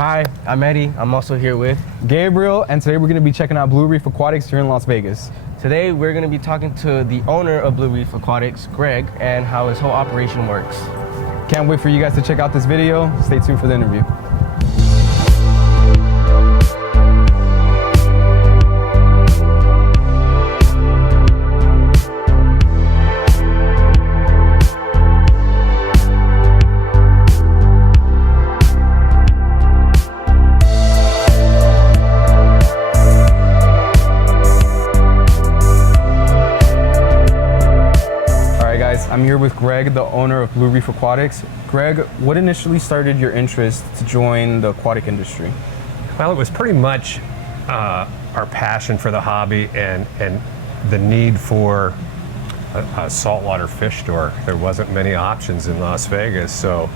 Hi, I'm Eddie. I'm also here with Gabriel, and today we're going to be checking out Blue Reef Aquatics here in Las Vegas. Today we're going to be talking to the owner of Blue Reef Aquatics, Greg, and how his whole operation works. Can't wait for you guys to check out this video. Stay tuned for the interview. I'm here with Greg, the owner of Blue Reef Aquatics. Greg, what initially started your interest to join the aquatic industry? Well, it was pretty much our passion for the hobby and the need for a saltwater fish store. There wasn't many options in Las Vegas, so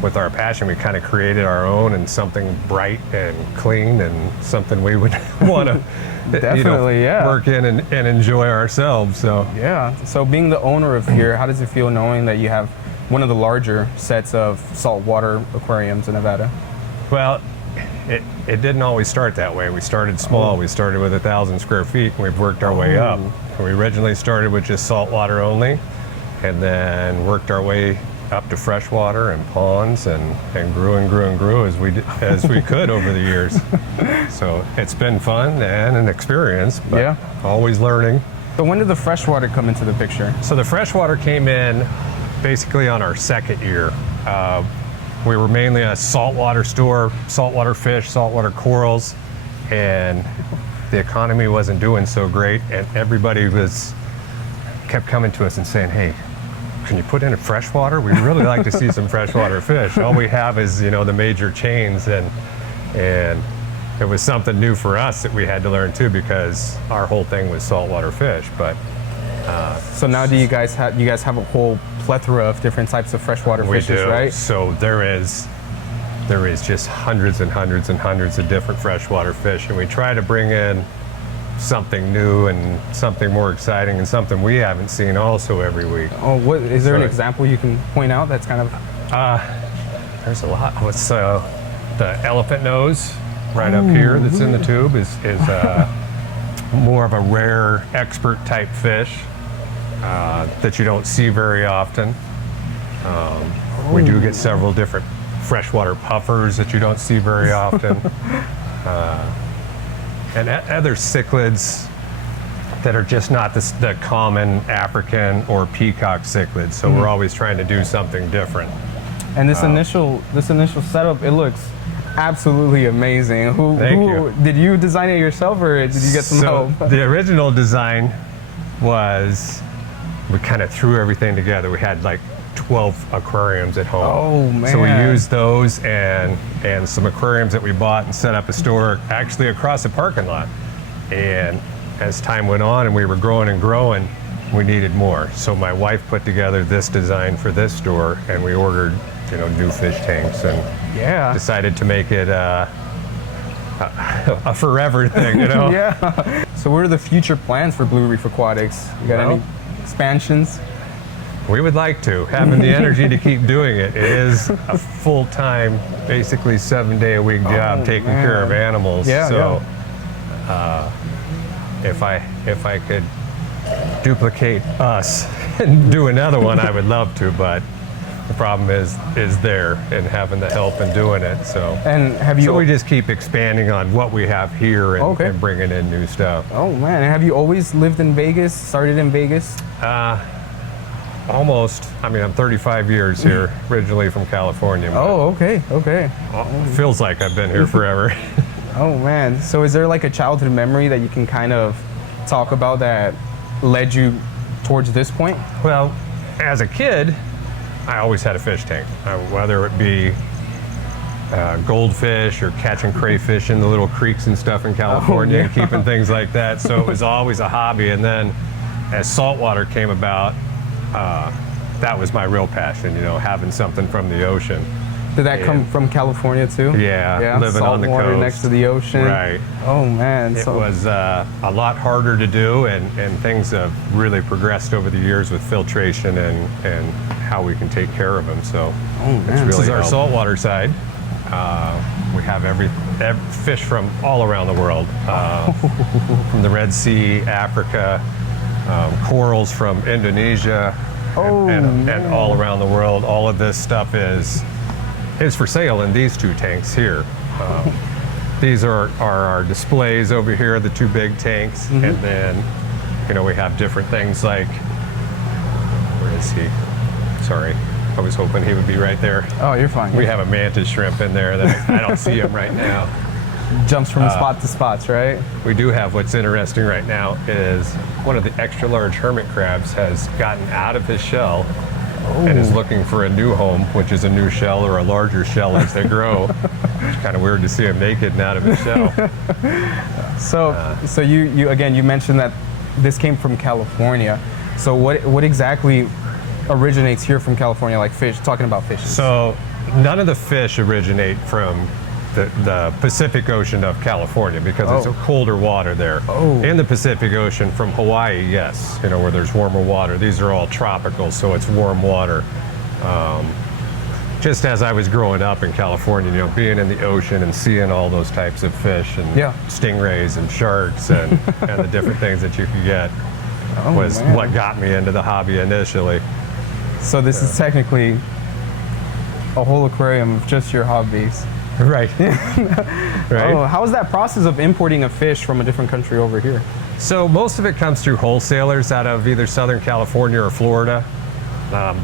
with our passion, we kind of created our own and something bright and clean and something we would want to definitely, work in and enjoy ourselves. So yeah. So being the owner of here, how does it feel knowing that you have one of the larger sets of saltwater aquariums in Nevada? Well, it didn't always start that way. We started small. We started with 1,000 square feet, and we've worked our way up. We originally started with just saltwater only, and then worked our way up to freshwater and ponds, and grew and grew and grew as we could over the years. So it's been fun and an experience, but always learning. So when did the freshwater come into the picture? So the freshwater came in basically on our second year. We were mainly a saltwater store, saltwater fish, saltwater corals, and the economy wasn't doing so great, and everybody kept coming to us and saying, hey, can you put in a freshwater? We'd really like to see some freshwater fish. All we have is, the major chains, and it was something new for us that we had to learn too, because our whole thing was saltwater fish. But so now do you guys have a whole plethora of different types of freshwater fishes, right? So there is just hundreds and hundreds and hundreds of different freshwater fish, and we try to bring in something new and something more exciting and something we haven't seen also every week. Oh, what is there an example you can point out that's kind of? There's a lot. What's the elephant nose right up here that's in the tube is more of a rare expert type fish that you don't see very often. We do get several different freshwater puffers that you don't see very often. And other cichlids that are just not the common African or peacock cichlids. So we're always trying to do something different. And this initial setup, it looks absolutely amazing. Thank you. Did you design it yourself, or did you get some help? The original design was, we kind of threw everything together. We had like 12 aquariums at home. Oh man. So we used those and some aquariums that we bought and set up a store actually across the parking lot. And as time went on and we were growing and growing, we needed more. So my wife put together this design for this store, and we ordered, new fish tanks, and decided to make it a forever thing, Yeah. So what are the future plans for Blue Reef Aquatics? You got any expansions? We would like to, having the energy to keep doing it. It is a full-time, basically 7-day-a-week job taking care of animals. So if I could duplicate us and do another one, I would love to, but the problem is there and having the help and doing it. So we just keep expanding on what we have here and bringing in new stuff. Oh man, and have you always lived in Vegas? Started in Vegas? Almost. I mean, I'm 35 years here, originally from California. Oh, okay. Feels like I've been here forever. Oh man, so is there like a childhood memory that you can kind of talk about that led you towards this point? Well, as a kid, I always had a fish tank, whether it be goldfish or catching crayfish in the little creeks and stuff in California, and keeping things like that. So it was always a hobby. And then as saltwater came about, that was my real passion, having something from the ocean. Did that come from California too? Yeah, living on the coast. Next to the ocean. Right. Oh man. It was a lot harder to do, and things have really progressed over the years with filtration and how we can take care of them. So this is our saltwater side. We have every fish from all around the world, from the Red Sea, Africa, corals from Indonesia, and all around the world. All of this stuff is for sale in these 2 tanks here. These are our displays over here, the 2 big tanks, and then we have different things like, where is he? Sorry, I was hoping he would be right there. Oh, you're fine. We have a mantis shrimp in there that I don't see him right now. Jumps from spot to spots, right? We do have, what's interesting right now is one of the extra large hermit crabs has gotten out of his shell and is looking for a new home, which is a new shell or a larger shell as they grow. It's kind of weird to see him naked and out of his shell. So you again, you mentioned that this came from California. So what exactly originates here from California, like fish, talking about fishes? So none of the fish originate from the Pacific Ocean of California because it's a colder water there. In the Pacific Ocean from Hawaii, yes, where there's warmer water. These are all tropical, so it's warm water. Just as I was growing up in California, being in the ocean and seeing all those types of fish and stingrays and sharks and the different things that you could get was what got me into the hobby initially. So this is technically a whole aquarium of just your hobbies. Right. Right. Oh, how is that process of importing a fish from a different country over here? So most of it comes through wholesalers out of either Southern California or Florida.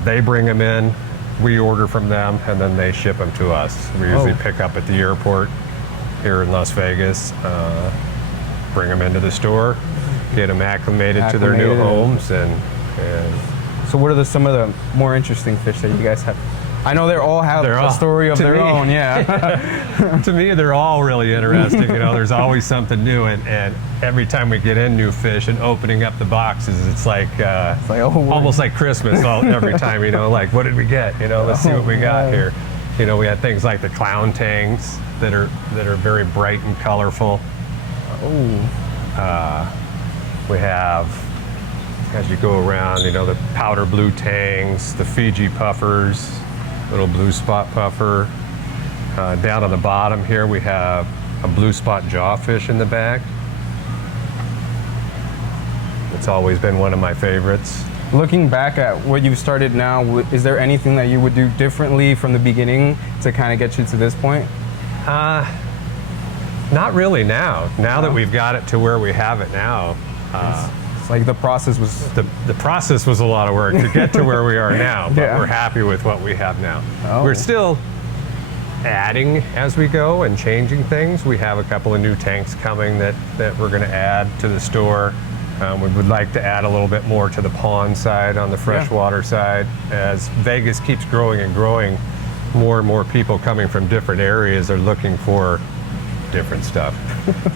They bring them in, we order from them, and then they ship them to us. We usually pick up at the airport here in Las Vegas, bring them into the store, get them acclimated to their new homes, and so what are some of the more interesting fish that you guys have? I know they all have a story of their own, yeah. To me, they're all really interesting. There's always something new, and every time we get in new fish and opening up the boxes, it's like almost like Christmas every time. Like, what did we get? Let's see what we got here. We had things like the clown tanks that are very bright and colorful. We have, as you go around, the powder blue tangs, the Fiji puffers, little blue spot puffer. Down on the bottom here, we have a blue spot jawfish in the back. It's always been one of my favorites. Looking back at what you've started now, is there anything that you would do differently from the beginning to kind of get you to this point? Not really now. Now that we've got it to where we have it now. It's like the process was... The process was a lot of work to get to where we are now, but we're happy with what we have now. We're still adding as we go and changing things. We have a couple of new tanks coming that we're going to add to the store. We would like to add a little bit more to the pond side on the freshwater side. As Vegas keeps growing and growing, more and more people coming from different areas are looking for different stuff.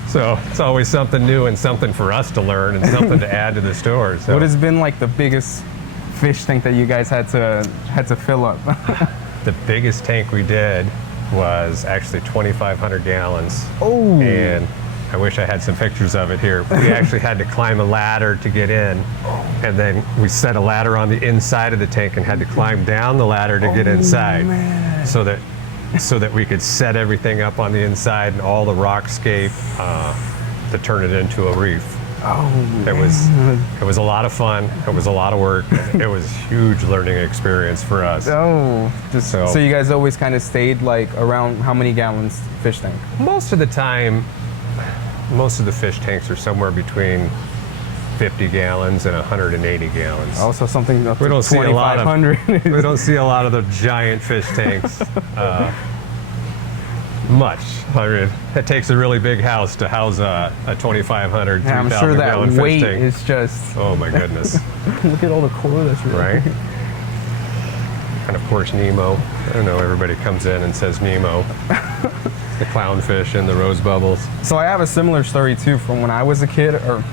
So it's always something new and something for us to learn and something to add to the store. So. What has been like the biggest fish tank that you guys had to fill up? The biggest tank we did was actually 2,500 gallons. Oh. And I wish I had some pictures of it here. We actually had to climb a ladder to get in, and then we set a ladder on the inside of the tank and had to climb down the ladder to get inside, so that we could set everything up on the inside and all the rockscape to turn it into a reef. It was a lot of fun. It was a lot of work. It was a huge learning experience for us. So you guys always kind of stayed like around how many gallons fish tank? Most of the time, most of the fish tanks are somewhere between 50 gallons and 180 gallons. Also something up we to don't see a lot of 2,500. we don't see a lot of the giant fish tanks much. I mean, it takes a really big house to house a 2,500, 3,000 I'm sure that gallon weight fish tank. is just... Oh my goodness. Look at all the coral that's right. And of course Nemo. I don't know, everybody comes in and says Nemo. The clownfish and the rose bubbles. So I have a similar story too from when I was a kid, or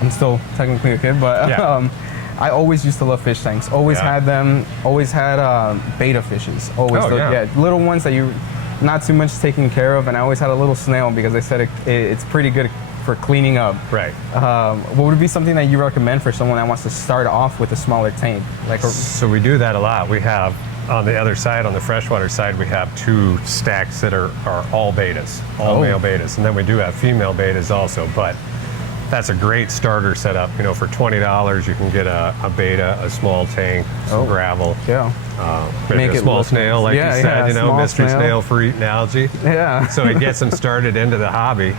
I'm still technically a kid, but I always used to love fish tanks. Always had them. Always had betta fishes. Always, little ones that you not too much taking care of. And I always had a little snail because they said it's pretty good for cleaning up. Right. What would be something that you recommend for someone that wants to start off with a smaller tank? So we do that a lot. We have on the other side, on the freshwater side, we have 2 stacks that are all betas, all male betas. And then we do have female betas also, but that's a great starter setup. You know, for $20, you can get a beta, a small tank, some gravel. Yeah. Maybe a small snail, like you said, you know, mystery snail for eating algae. Yeah. So it gets them started into the hobby.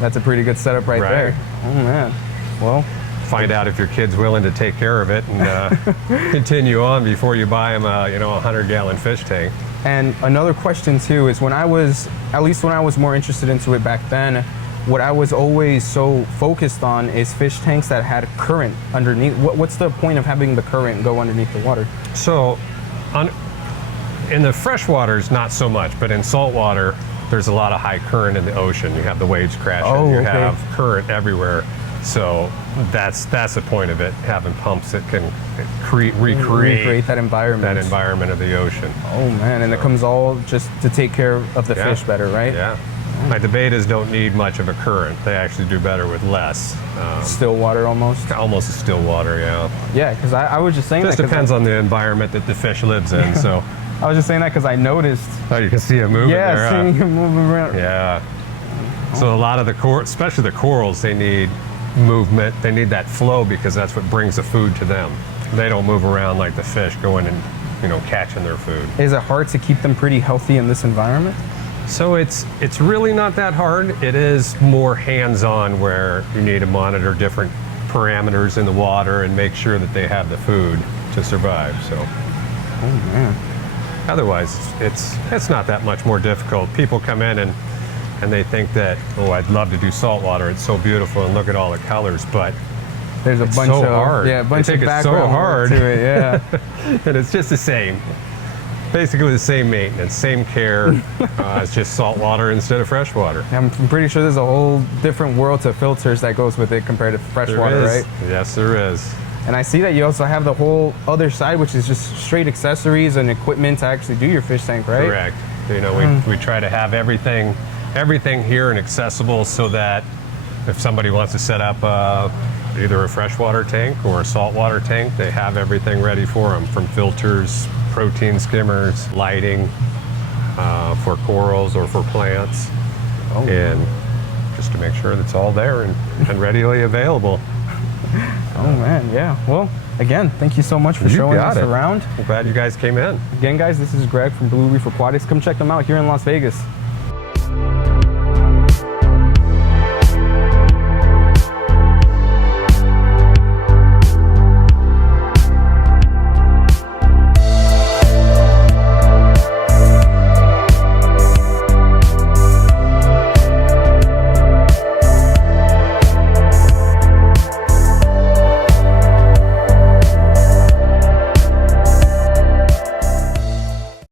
That's a pretty good setup right there. Oh, man. Well, find out if your kid's willing to take care of it and continue on before you buy them a, you know, a 100-gallon fish tank. And another question too is when I was more interested into it back then, what I was always so focused on is fish tanks that had current underneath. What's the point of having the current go underneath the water? So in the freshwaters, not so much, but in saltwater, there's a lot of high current in the ocean. You have the waves crashing, you have current everywhere. So that's the point of it, having pumps that can recreate that environment. Of the ocean. Oh man, and it comes all just to take care of the fish better, right? Yeah. Like the betas don't need much of a current. They actually do better with less. Still water almost? Almost a still water, yeah. Yeah, because I was just saying that. Just depends on the environment that the fish lives in, so. I was just saying that because I noticed. Oh, you can see it moving there. Yeah, seeing it moving around. Yeah. So a lot of the especially the corals, they need movement. They need that flow because that's what brings the food to them. They don't move around like the fish going and, you know, catching their food. Is it hard to keep them pretty healthy in this environment? So it's really not that hard. It is more hands-on where you need to monitor different parameters in the water and make sure that they have the food to survive. So. Oh man. Otherwise, it's not that much more difficult. People come in and they think that, oh, I'd love to do saltwater. It's so beautiful and look at all the colors, but there's a bunch so of hard. Yeah, a bunch of background so hard to it. Yeah. And it's just the same. Basically the same maintenance, same care. It's just salt water instead of fresh water. I'm pretty sure there's a whole different world to filters that goes with it compared to fresh water, right? Yes, there is. And I see that you also have the whole other side, which is just straight accessories and equipment to actually do your fish tank, right? Correct. You know, we try to have everything here and accessible so that if somebody wants to set up either a freshwater tank or a saltwater tank, they have everything ready for them, from filters, protein skimmers, lighting for corals or for plants, and just to make sure that's all there and readily available. Oh man, yeah. Well, again, thank you so much for showing us around. I'm glad you guys came in. Again, guys, this is Greg from Blue Reef Aquatics. Come check them out here in Las Vegas.